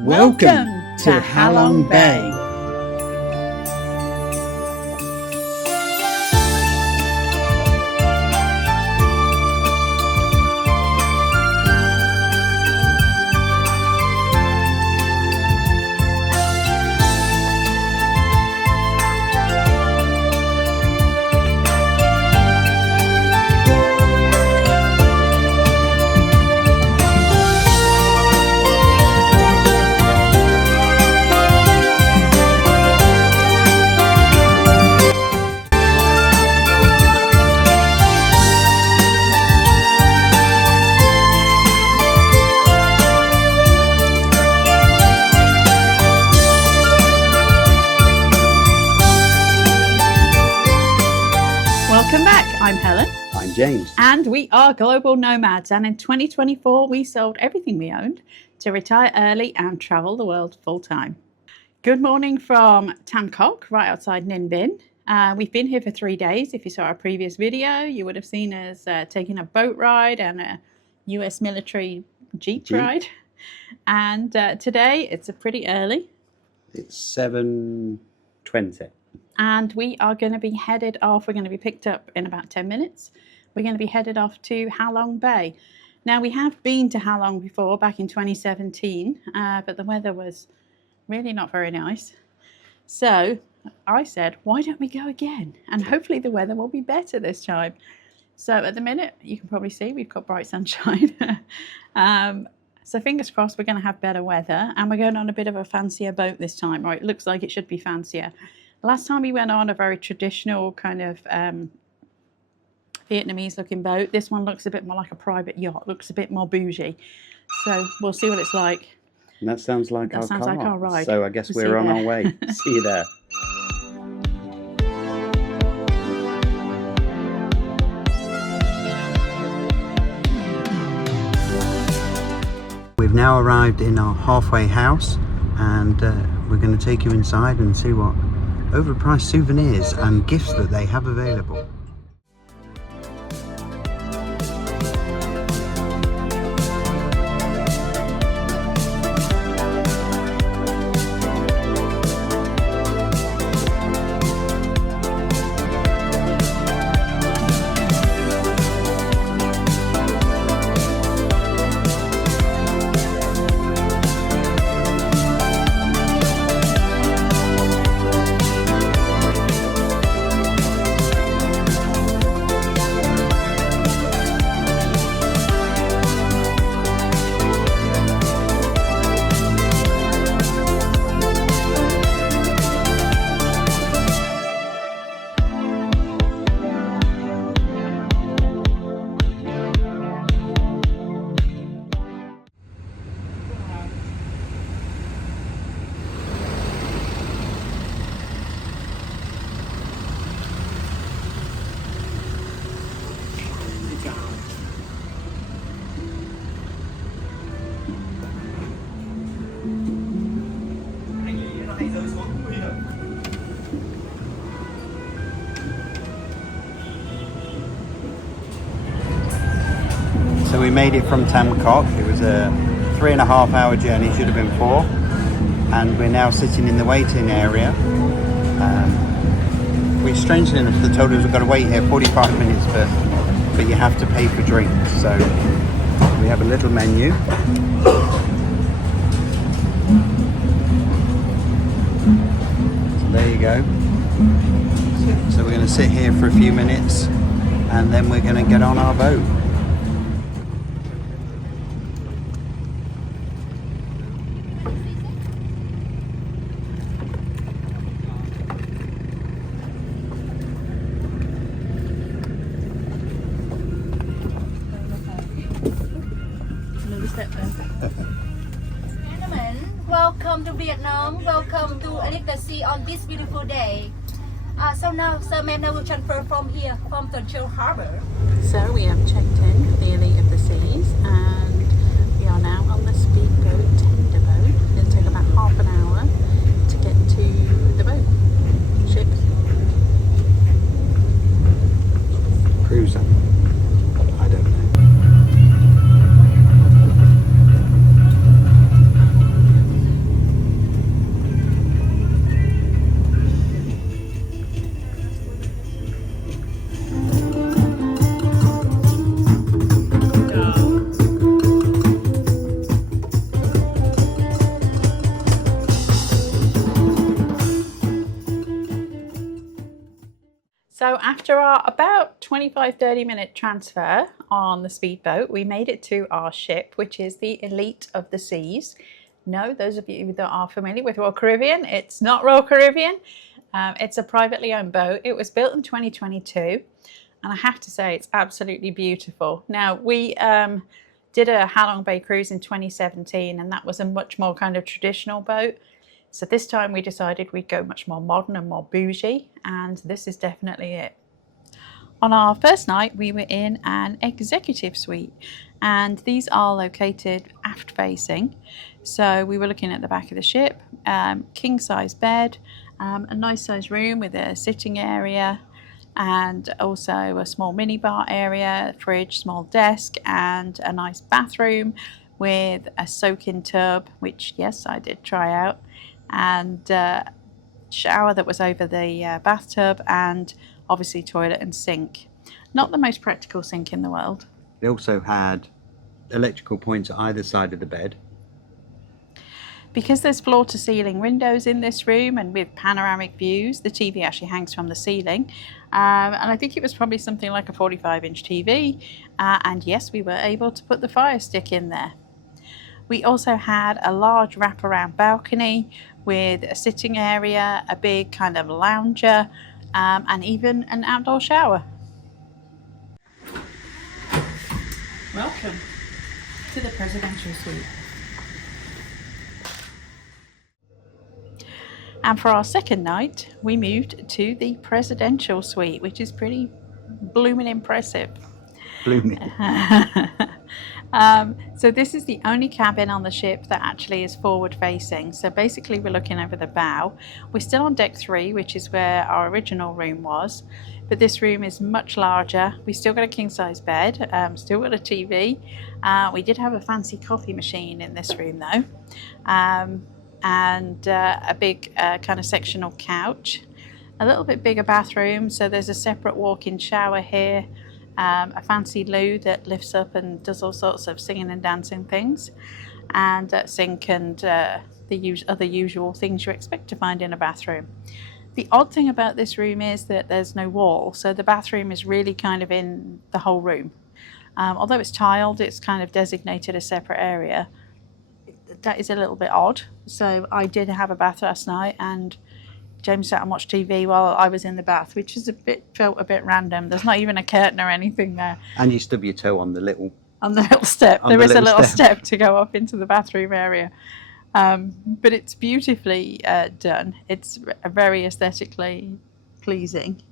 Welcome to Halong Bay. Welcome back. I'm Helen. I'm James. And we are global nomads. And in 2024, we sold everything we owned to retire early and travel the world full time. Good morning from Tam Kok, right outside Nihn Bihn. We've been here for 3 days. If you saw our previous video, you would have seen us taking a boat ride and a US military Jeep ride. And today, it's pretty early. It's 7:20. And we are going to be headed off. We're going to be picked up in about 10 minutes. We're going to be headed off to Halong Bay. Now, we have been to Halong before, back in 2017, but the weather was really not very nice. So I said, why don't we go again? And hopefully the weather will be better this time. So at the minute, you can probably see we've got bright sunshine. So fingers crossed we're going to have better weather. And we're going on a bit of a fancier boat this time. Right, it looks like it should be fancier. Last time we went on a very traditional kind of Vietnamese looking boat. This one looks a bit more like a private yacht, looks a bit more bougie. So we'll see what it's like. And that sounds like That sounds like our ride. So I guess We'll see we're on there. our way. See you there. We've now arrived in our halfway house, and we're going to take you inside and see what overpriced souvenirs and gifts that they have available. So we made it from Tam Kok. It was a 3.5 hour journey, should have been 4. And we're now sitting in the waiting area. We strangely enough, they told us we've got to wait here 45 minutes but you have to pay for drinks. So we have a little menu. So there you go. So we're going to sit here for a few minutes and then we're going to get on our boat. Gentlemen, welcome to Vietnam. Welcome to Elite Sea on this beautiful day. So now, Sir Mena will transfer from here, from Tuần Harbor. So we have checked in for the Elite of the Seas, and we are now on the speedboat tender boat. It'll take about half an hour to get to the boat. Ship. Cruiser. I don't know. So after our about 25-30 minute transfer on the speedboat, we made it to our ship, which is the Elite of the Seas. No, those of you that are familiar with Royal Caribbean, it's not Royal Caribbean. It's a privately owned boat. It was built in 2022, and I have to say it's absolutely beautiful. Now, we did a Halong Bay Cruise in 2017, and that was a much more kind of traditional boat. So this time we decided we'd go much more modern and more bougie, and this is definitely it. On our first night, we were in an executive suite, and these are located aft facing. So we were looking at the back of the ship, king size bed, a nice size room with a sitting area, and also a small minibar area, fridge, small desk, and a nice bathroom with a soak-in tub, which yes, I did try out, and shower that was over the bathtub, and obviously toilet and sink. Not the most practical sink in the world. They also had electrical points at either side of the bed. Because there's floor to ceiling windows in this room and with panoramic views, the TV actually hangs from the ceiling. And I think it was probably something like a 45-inch TV. And yes, we were able to put the Fire Stick in there. We also had a large wraparound balcony with a sitting area, a big kind of lounger, and even an outdoor shower. Welcome to the Presidential Suite. And for our second night, we moved to the Presidential Suite, which is pretty blooming impressive. Blooming. So this is the only cabin on the ship that actually is forward facing. So basically we're looking over the bow. We're still on deck 3, which is where our original room was, but this room is much larger. We still got a king size bed, still got a TV. We did have a fancy coffee machine in this room though, and a big kind of sectional couch, a little bit bigger bathroom. So there's a separate walk-in shower here. A fancy loo that lifts up and does all sorts of singing and dancing things, and sink and the other usual things you expect to find in a bathroom. The odd thing about this room is that there's no wall, so the bathroom is really kind of in the whole room. Although it's tiled, it's kind of designated a separate area. That is a little bit odd. So I did have a bath last night, and James sat and watched TV while I was in the bath, which is felt a bit random. There's not even a curtain or anything there. And you stub your toe on the little step. There is a little step to go up into the bathroom area. But it's beautifully done. It's very aesthetically pleasing.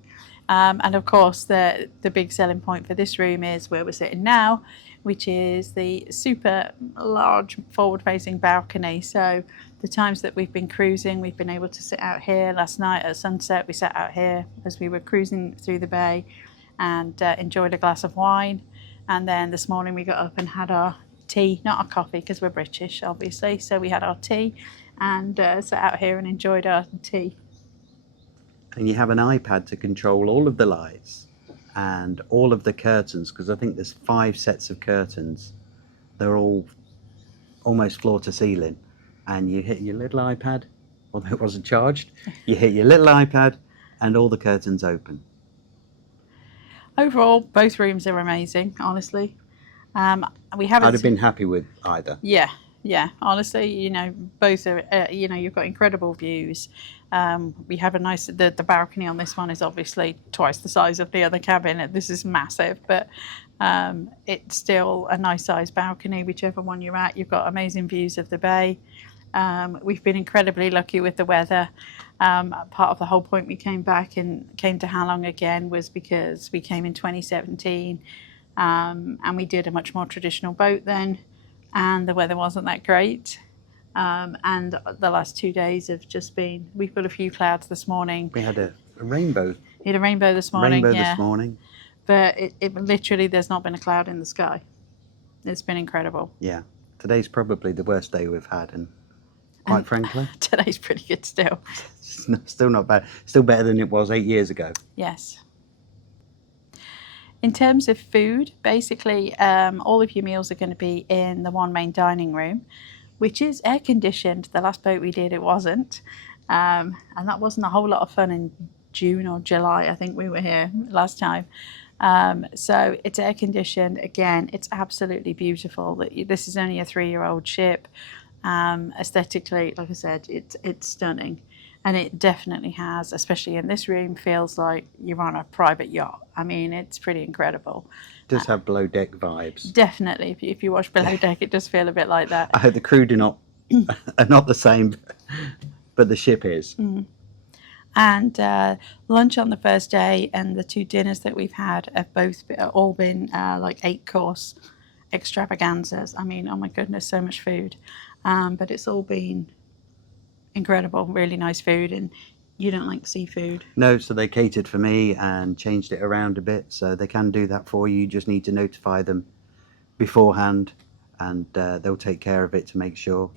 And of course, the big selling point for this room is where we're sitting now, which is the super large forward-facing balcony. So the times that we've been cruising, we've been able to sit out here. Last night at sunset, we sat out here as we were cruising through the bay and enjoyed a glass of wine. And then this morning we got up and had our tea, not our coffee, because we're British, obviously. So we had our tea and sat out here and enjoyed our tea. And you have an iPad to control all of the lights and all of the curtains, because I think there's 5 sets of curtains. They're all almost floor to ceiling. And you hit your little iPad, although it wasn't charged, you hit your little iPad and all the curtains open. Overall, both rooms are amazing, honestly. We haven't. I'd have been happy with either. Yeah. Honestly, you know, both are. You know, you've got incredible views. We have a nice. The balcony on this one is obviously twice the size of the other cabin. This is massive, but it's still a nice size balcony. Whichever one you're at, you've got amazing views of the bay. We've been incredibly lucky with the weather. Part of the whole point we came back and came to Halong again was because we came in 2017, and we did a much more traditional boat then, and the weather wasn't that great. And the last 2 days have just been, we've got a few clouds this morning. We had a rainbow. We had a rainbow this morning. This morning. But it literally, there's not been a cloud in the sky. It's been incredible. Yeah. Today's probably the worst day we've had, and quite frankly, today's pretty good still. Still not bad. Still better than it was 8 years ago. Yes. In terms of food, basically all of your meals are going to be in the one main dining room, which is air conditioned. The last boat we did, it wasn't. And that wasn't a whole lot of fun in June or July, I think we were here last time. So it's air conditioned. Again, it's absolutely beautiful. This is only a 3-year-old ship. Aesthetically, like I said, it's stunning, and it definitely has, especially in this room, feels like you're on a private yacht. I mean, it's pretty incredible. Does have below deck vibes. Definitely, if you watch Below Deck, it does feel a bit like that. I hope the crew are not the same, but the ship is. And lunch on the first day and the 2 dinners that we've had have all been like 8-course extravaganzas. I mean, oh my goodness, so much food. But it's all been incredible, really nice food. And you don't like seafood? No, so they catered for me and changed it around a bit, so they can do that for you. You just need to notify them beforehand, and they'll take care of it to make sure.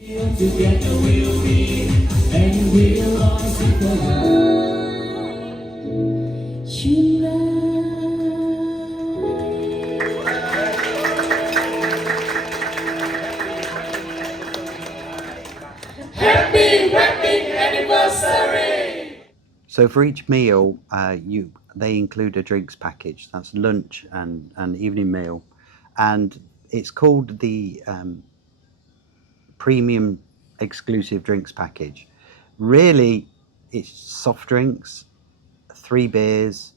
Happy anniversary! So for each meal, they include a drinks package. That's lunch and an evening meal, and it's called the premium exclusive drinks package. Really, it's soft drinks, 3 beers,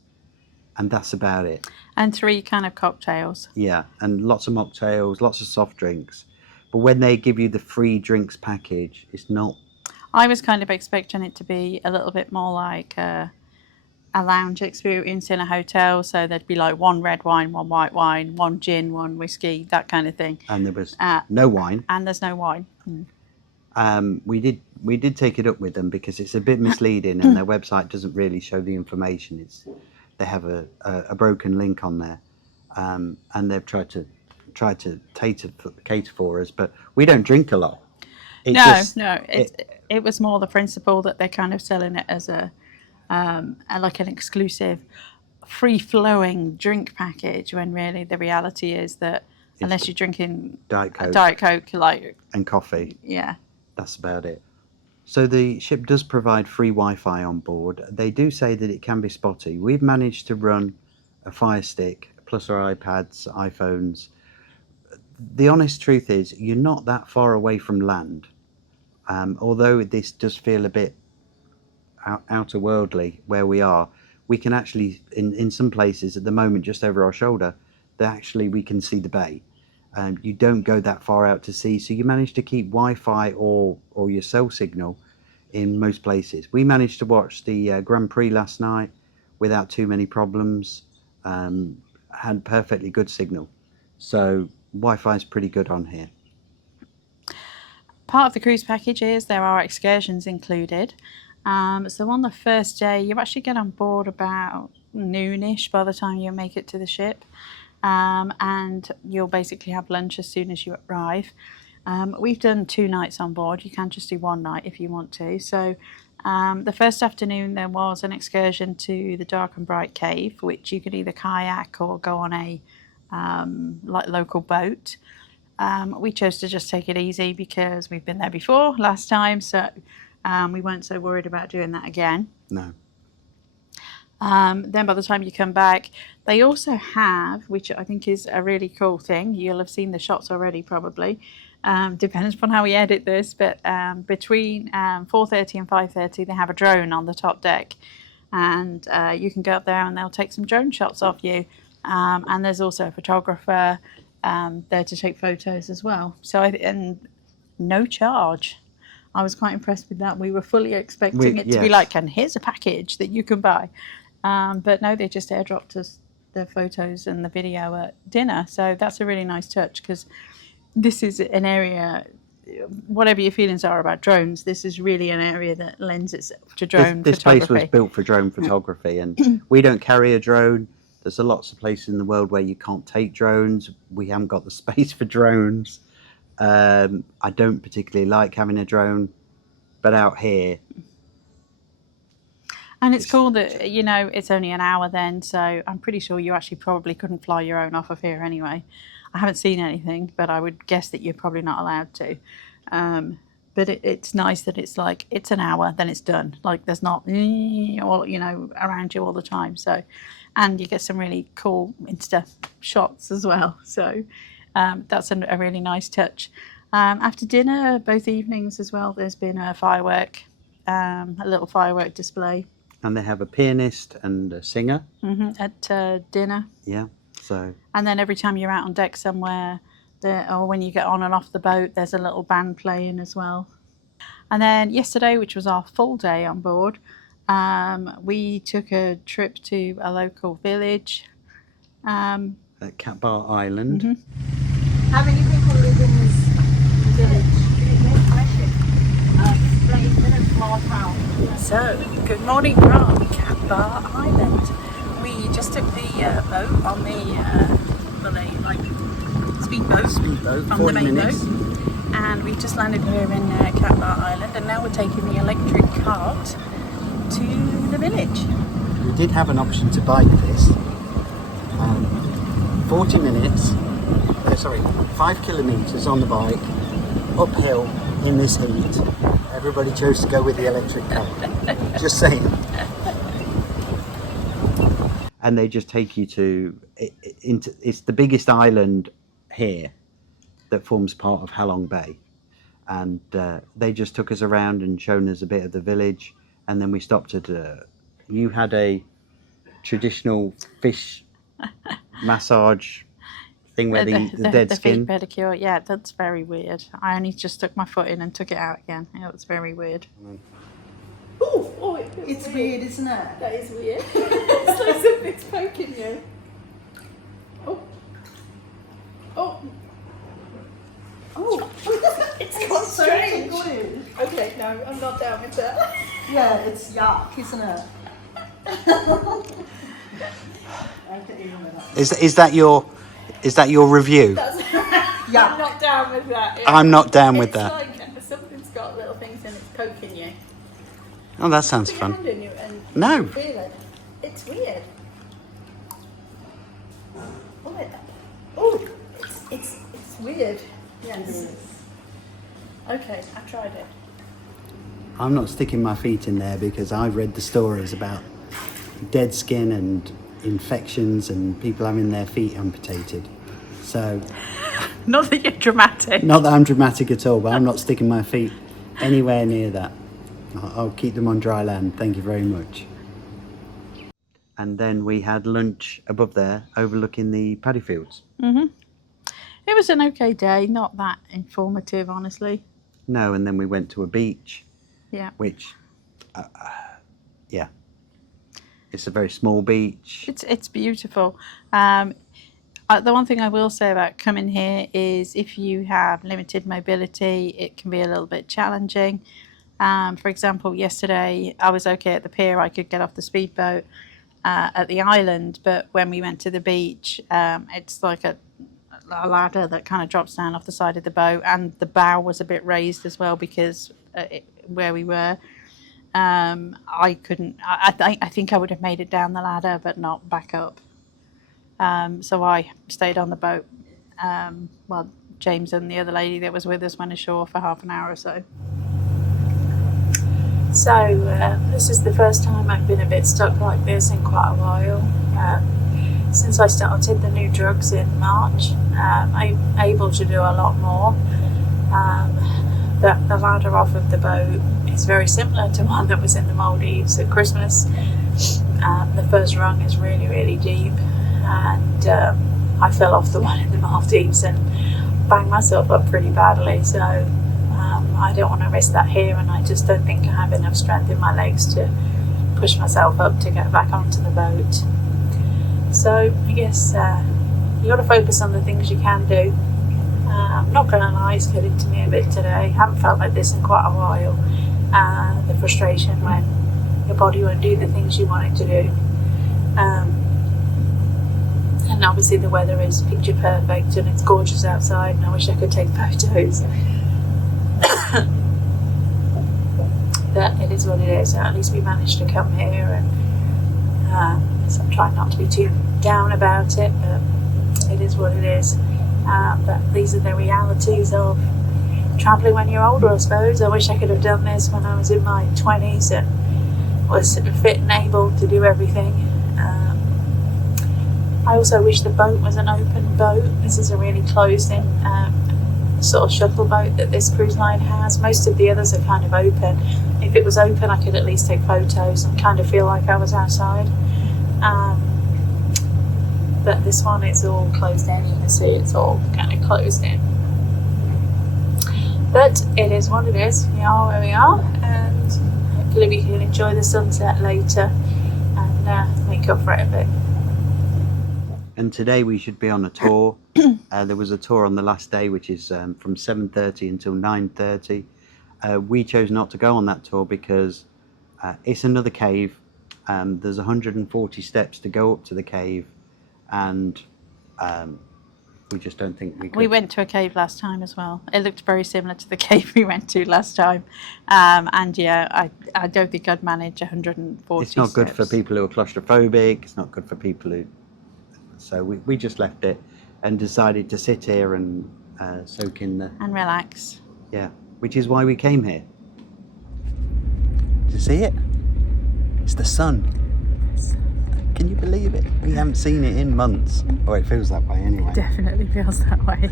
and that's about it. And 3 kind of cocktails. Yeah, and lots of mocktails, lots of soft drinks. But when they give you the free drinks package, it's not. I was kind of expecting it to be a little bit more like a lounge experience in a hotel. So there'd be like 1 red wine, 1 white wine, 1 gin, 1 whiskey, that kind of thing. And there was no wine. And there's no wine. We did take it up with them because it's a bit misleading, and their website doesn't really show the information. They have a broken link on there, and they've tried to cater for us, but we don't drink a lot. It was more the principle that they're kind of selling it as like an exclusive free-flowing drink package, when really the reality is that unless you're drinking Diet Coke like and coffee, yeah, that's about it. So the ship does provide free Wi-Fi on board. They do say that it can be spotty. We've managed to run a Fire Stick plus our iPads, iPhones. The honest truth is, you're not that far away from land. Although this does feel a bit outer worldly where we are, we can actually, in some places at the moment, just over our shoulder, we can see the bay. You don't go that far out to sea, so you manage to keep Wi-Fi or your cell signal in most places. We managed to watch the Grand Prix last night without too many problems. Had perfectly good signal, so Wi-Fi is pretty good on here. Part of the cruise package is there are excursions included. So on the first day, you actually get on board about noonish by the time you make it to the ship. And you'll basically have lunch as soon as you arrive. We've done 2 nights on board. You can just do 1 night if you want to. So the first afternoon there was an excursion to the Dark and Bright Cave, which you could either kayak or go on a like local boat. We chose to just take it easy because we've been there before last time, so we weren't so worried about doing that again. No. Then by the time you come back, they also have, which I think is a really cool thing, you'll have seen the shots already probably, depends upon how we edit this, but between 4:30 and 5:30 they have a drone on the top deck, and you can go up there and they'll take some drone shots of you, and there's also a photographer there to take photos as well, so and no charge. I was quite impressed with that. We were fully expecting it to be like, and here's a package that you can buy. But no, they just airdropped us the photos and the video at dinner. So that's a really nice touch, because this is an area, whatever your feelings are about drones, this is really an area that lends itself to drone photography. This place was built for drone photography, and we don't carry a drone. There's lots of places in the world where you can't take drones. We haven't got the space for drones. I don't particularly like having a drone, but out here. And it's cool that, you know, it's only an hour then, so I'm pretty sure you actually probably couldn't fly your own off of here anyway. I haven't seen anything, but I would guess that you're probably not allowed to. but it's nice that it's like it's an hour, then it's done. Like there's not all around you all the time. So, and you get some really cool Insta shots as well. So that's a really nice touch. After dinner, both evenings as well, there's been a little firework display. And they have a pianist and a singer. At dinner. Yeah. So. And then every time you're out on deck somewhere, or when you get on and off the boat, there's a little band playing as well. And then yesterday, which was our full day on board, we took a trip to a local village. At Cat Bar Island. How many people live in this village? It's a small town. So, good morning from Cat Bar Island. We just took the boat on the speedboat from the main boat, and we just landed here in Cat Bar Island, and now we're taking the electric cart to the village. We did have an option to bike this. 40 minutes, 5 kilometres on the bike, uphill in this heat. Everybody chose to go with the electric car. Just saying. And they just take you to, it's the biggest island here that forms part of Halong Bay. And they just took us around and shown us a bit of the village. And then we stopped at, you had a traditional fish massage thing where the dead skin. The feet pedicure, yeah, that's very weird. I only just stuck my foot in and took it out again. It was very weird. It's weird, isn't it? That is weird. It's like something's poking you. It's got strange. Okay, no, I'm not down with that. Yeah, it's yuck, isn't it? Is that your review? Yeah. I'm not down with that. I'm not down with that. It's like something's got little things and it's poking you. Oh, that sounds Put your fun. hand in you and No. feel it. It's weird. Oh, it's weird. Yes. Okay, I tried it. I'm not sticking my feet in there because I've read the stories about dead skin and infections and people having their feet amputated. So, Not that you're dramatic. not that I'm dramatic at all, but I'm not sticking my feet anywhere near that. I'll keep them on dry land. Thank you very much. And then we had lunch above there, overlooking the paddy fields. It was an okay day, not that informative, honestly. No, and then we went to a beach, Yeah. which, it's a very small beach. It's beautiful. The one thing I will say about coming here is if you have limited mobility, it can be a little bit challenging. For example, yesterday I was okay at the pier. I could get off the speedboat at the island, but when we went to the beach, it's like a ladder that kind of drops down off the side of the boat, and the bow was a bit raised as well because where we were. I couldn't. I think I would have made it down the ladder, but not back up. So I stayed on the boat. Well, James and the other lady that was with us went ashore for half an hour or so. So this is the first time I've been a bit stuck like this in quite a while. Since I started the new drugs in March, I'm able to do a lot more. The ladder off of the boat is very similar to one that was in the Maldives at Christmas. The first rung is really, really deep, and I fell off the one in the Maldives and banged myself up pretty badly. So I don't want to risk that here, and I just don't think I have enough strength in my legs to push myself up to get back onto the boat. So I guess you got to focus on the things you can do. I'm not going to lie, it's getting to me a bit today. Haven't felt like this in quite a while. The frustration when your body won't do the things you want it to do. And obviously the weather is picture perfect and it's gorgeous outside, and I wish I could take photos. But it is what it is. At least we managed to come here, and so I'm trying not to be too down about it, but it is what it is. But these are the realities of travelling when you're older, I suppose. I wish I could have done this when I was in my 20s and was fit and able to do everything. I also wish the boat was an open boat. This is a really closed-in sort of shuttle boat that this cruise line has. Most of the others are kind of open. If it was open, I could at least take photos and kind of feel like I was outside. But this one is all closed in. You can see it's all kind of closed in. But it is what it is. We are where we are, and hopefully we can enjoy the sunset later and make up for it a bit. And today we should be on a tour. There was a tour on the last day, which is from 7:30 until 9:30. We chose not to go on that tour because it's another cave. There's 140 steps to go up to the cave, and we just don't think we could. We went to a cave last time as well. It looked very similar to the cave we went to last time. And yeah, I don't think I'd manage 140 It's not good steps. for people who are claustrophobic. It's not good for people who... So we just left it and decided to sit here and soak in the... And relax. Yeah, which is why we came here. Do you see it? It's the sun. Can you believe it? We haven't seen it in months. Oh, it feels that way anyway. Definitely feels that way.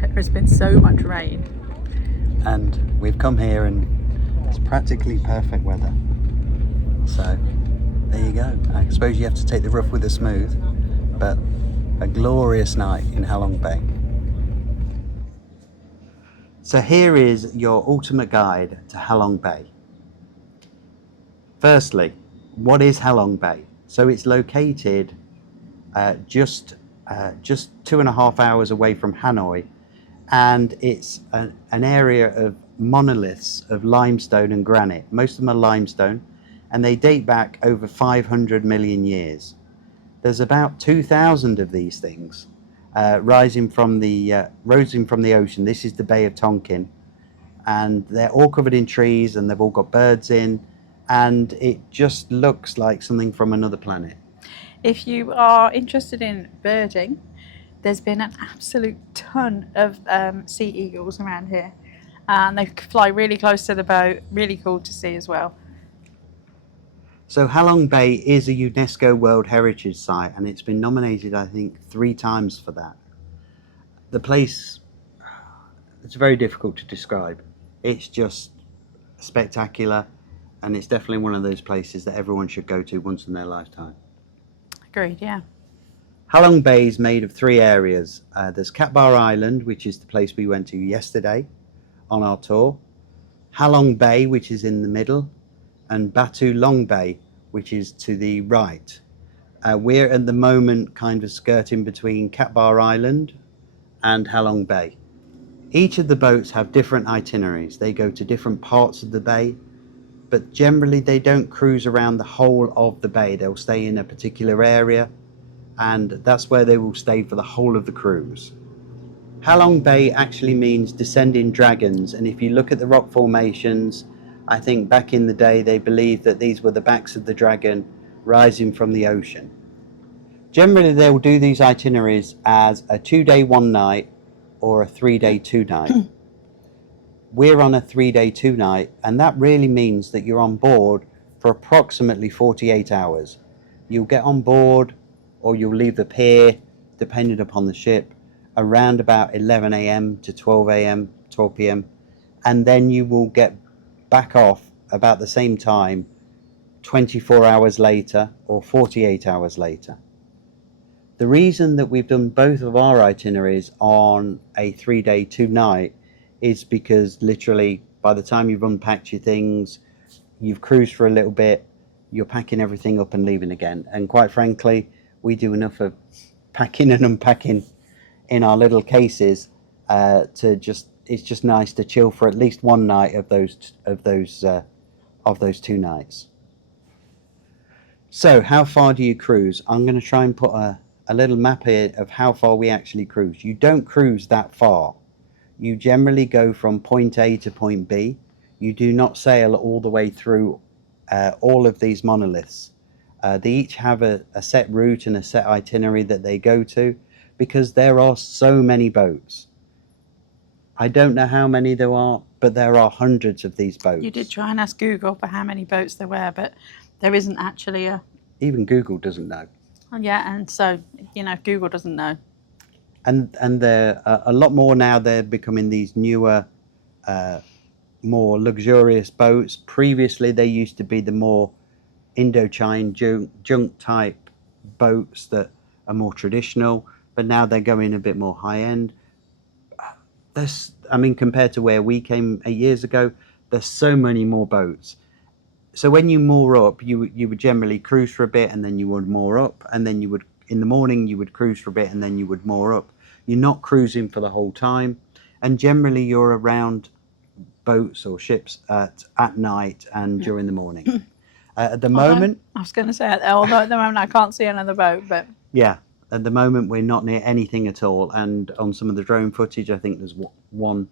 There has been so much rain. And we've come here and it's practically perfect weather. So there you go. I suppose you have to take the rough with the smooth, but a glorious night in Halong Bay. So here is your ultimate guide to Halong Bay. Firstly, what is Halong Bay? So it's located just 2.5 hours away from Hanoi, and it's an area of monoliths of limestone and granite. Most of them are limestone, and they date back over 500 million years. There's about 2,000 of these things rising from the ocean. This is the Bay of Tonkin, and they're all covered in trees, and they've all got birds in, and it just looks like something from another planet. If you are interested in birding, there's been an absolute ton of sea eagles around here, and they fly really close to the boat. Really cool to see as well. So Halong Bay is a UNESCO World Heritage Site, and it's been nominated, I think, 3 times for that. The place, it's very difficult to describe. It's just spectacular, and it's definitely one of those places that everyone should go to once in their lifetime. Agreed, yeah. Halong Bay is made of 3 areas. There's Cat Bar Island, which is the place we went to yesterday on our tour. Halong Bay, which is in the middle, and Batu Long Bay, which is to the right. We're at the moment kind of skirting between Cat Bar Island and Halong Bay. Each of the boats have different itineraries. They go to different parts of the bay, but generally they don't cruise around the whole of the bay. They'll stay in a particular area, and that's where they will stay for the whole of the cruise. Halong Bay actually means descending dragons, and if you look at the rock formations, I think back in the day they believed that these were the backs of the dragon rising from the ocean. Generally they will do these itineraries as a 2-day 1 night or a 3-day 2 night. We're on a 3-day 2 night, and that really means that you're on board for approximately 48 hours. You'll get on board or you'll leave the pier, depending upon the ship, around about 11 a.m. to 12 p.m. and then you will get back off about the same time 24 hours later or 48 hours later. The reason that we've done both of our itineraries on a 3-day 2 night is because literally by the time you've unpacked your things, you've cruised for a little bit, you're packing everything up and leaving again. And quite frankly, we do enough of packing and unpacking in our little cases it's just nice to chill for at least 1 night of those 2 nights. So how far do you cruise? I'm going to try and put a little map here of how far we actually cruise. You don't cruise that far. You generally go from point A to point B. You do not sail all the way through all of these monoliths. They each have a set route and a set itinerary that they go to, because there are so many boats. I don't know how many there are, but there are hundreds of these boats. You did try and ask Google for how many boats there were, but there isn't actually a. Even Google doesn't know. Yeah, and so, you know, Google doesn't know. And they're a lot more now. They're becoming these newer, more luxurious boats. Previously, they used to be the more Indochine junk type boats that are more traditional, but now they're going a bit more high end. I mean, compared to where we came 8 years ago, there's so many more boats. So when you moor up, you would generally cruise for a bit, and then you would moor up, and then you would, in the morning, you would cruise for a bit, and then you would moor up. You're not cruising for the whole time, and generally you're around boats or ships at night and during the morning. At the moment, I was going to say, although at the moment I can't see another boat, but yeah, at the moment we're not near anything at all. And on some of the drone footage, I think there's one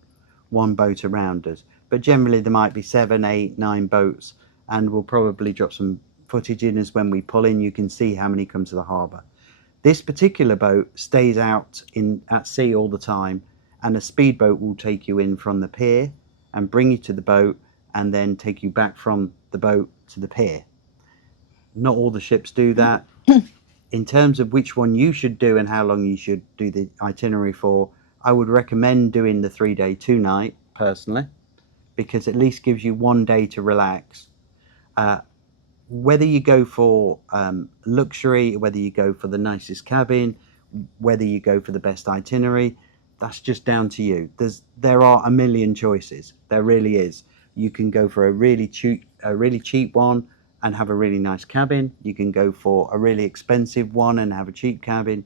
boat around us. But generally there might be 7, 8, 9 boats, and we'll probably drop some footage in as when we pull in. You can see how many come to the harbour. This particular boat stays out at sea all the time, and a speedboat will take you in from the pier and bring you to the boat, and then take you back from the boat to the pier. Not all the ships do that. In terms of which one you should do and how long you should do the itinerary for, I would recommend doing the 3-day 2-night personally, because at least gives you 1 day to relax. Whether you go for luxury, whether you go for the nicest cabin, whether you go for the best itinerary, that's just down to you. There are a million choices. There really is. You can go for a really cheap one and have a really nice cabin. You can go for a really expensive one and have a cheap cabin.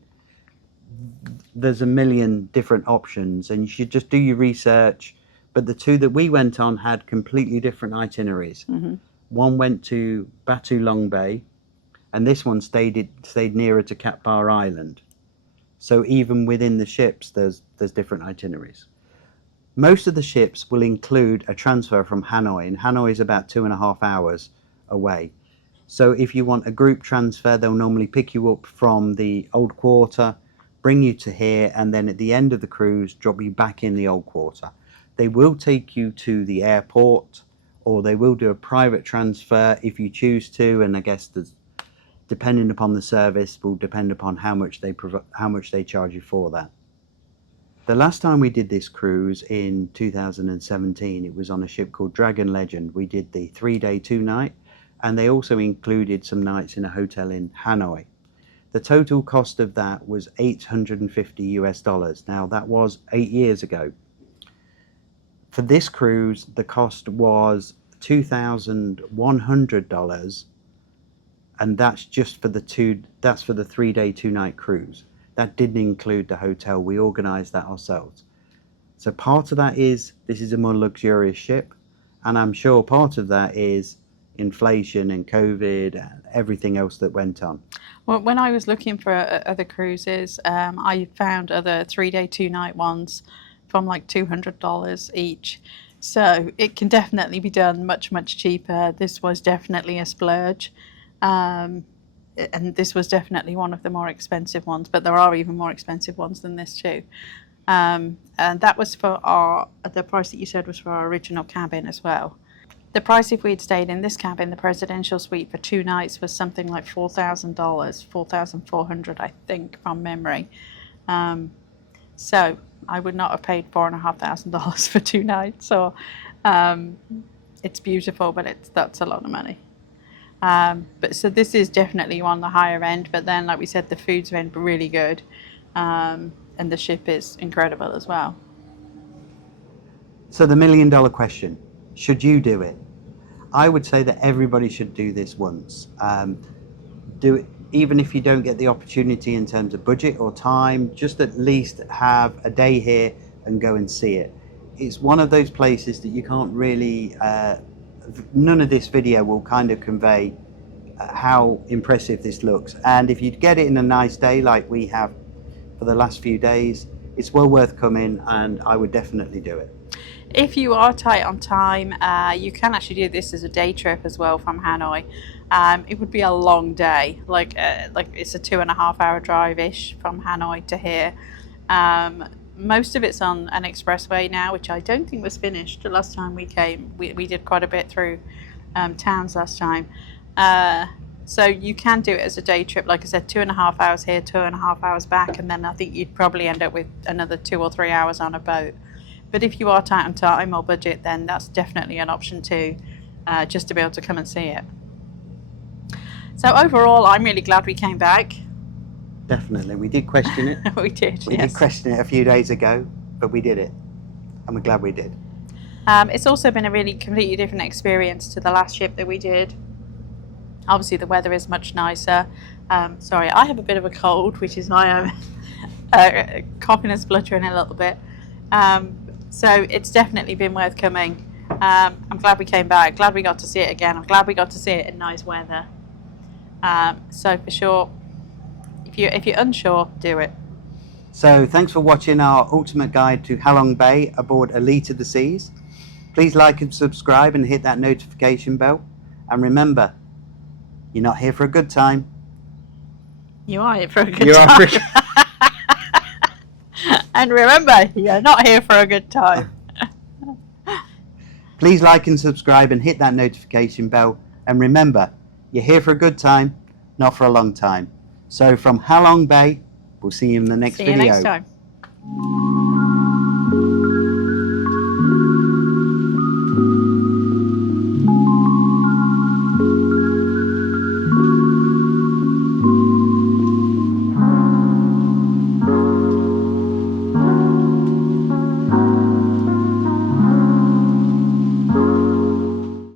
There's a million different options, and you should just do your research. But the two that we went on had completely different itineraries. Mm-hmm. One went to Batu Long Bay, and this one stayed nearer to Cat Bar Island. So even within the ships, there's different itineraries. Most of the ships will include a transfer from Hanoi, and Hanoi is about 2.5 hours away. So if you want a group transfer, they'll normally pick you up from the old quarter, bring you to here, and then at the end of the cruise, drop you back in the old quarter. They will take you to the airport, or they will do a private transfer if you choose to, and I guess depending upon the service will depend upon how much they charge you for that. The last time we did this cruise in 2017, it was on a ship called Dragon Legend. We did the 3-day 2-night, and they also included some nights in a hotel in Hanoi. The total cost of that was $850 US. Now that was 8 years ago. For this cruise, the cost was $2,100, and that's just for the 3-day 2-night cruise. That didn't include the hotel. We organised that ourselves. So part of that is this is a more luxurious ship, and I'm sure part of that is inflation and COVID and everything else that went on. Well, when I was looking for other cruises, I found other 3-day 2-night ones from like $200 each. So it can definitely be done much, much cheaper. This was definitely a splurge. And this was definitely one of the more expensive ones, but there are even more expensive ones than this too. And that was for the price that you said was for our original cabin as well. The price if we had stayed in this cabin, the presidential suite for 2 nights, was something like $4,000, $4,400 I think from memory. So I would not have paid $4,500 for 2 nights. So it's beautiful, but that's a lot of money. But so this is definitely on the higher end, but then like we said, the food's been really good, and the ship is incredible as well. So the $1 million question, should you do it? I would say that everybody should do this once. Do it even if you don't get the opportunity in terms of budget or time, just at least have a day here and go and see it. It's one of those places that you can't really none of this video will kind of convey how impressive this looks, and if you get it in a nice day like we have for the last few days, it's well worth coming, and I would definitely do it. If you are tight on time, you can actually do this as a day trip as well from Hanoi. It would be a long day, like it's a 2.5 hour drive-ish from Hanoi to here. Most of it's on an expressway now, which I don't think was finished the last time we came. We did quite a bit through towns last time. So you can do it as a day trip. Like I said, 2.5 hours here, 2.5 hours back, and then I think you'd probably end up with another 2 or 3 hours on a boat. But if you are tight on time or budget, then that's definitely an option too, just to be able to come and see it. So overall, I'm really glad we came back. Definitely. We did question it. We did, We yes. did question it a few days ago, but we did it. And we're glad we did. It's also been a really completely different experience to the last trip that we did. Obviously, the weather is much nicer. Sorry, I have a bit of a cold, which is why I'm coughing and spluttering a little bit. So it's definitely been worth coming. I'm glad we came back. Glad we got to see it again. I'm glad we got to see it in nice weather. So for sure, if you're unsure, do it. So thanks for watching our ultimate guide to Halong Bay aboard Elite of the Seas. Please like and subscribe and hit that notification bell. And remember, you're not here for a good time. You are here for a good You are time. for- And remember, you're not here for a good time. Please like and subscribe and hit that notification bell. And remember, you're here for a good time, not for a long time. So from Halong Bay, we'll see you in the next See video. you next time.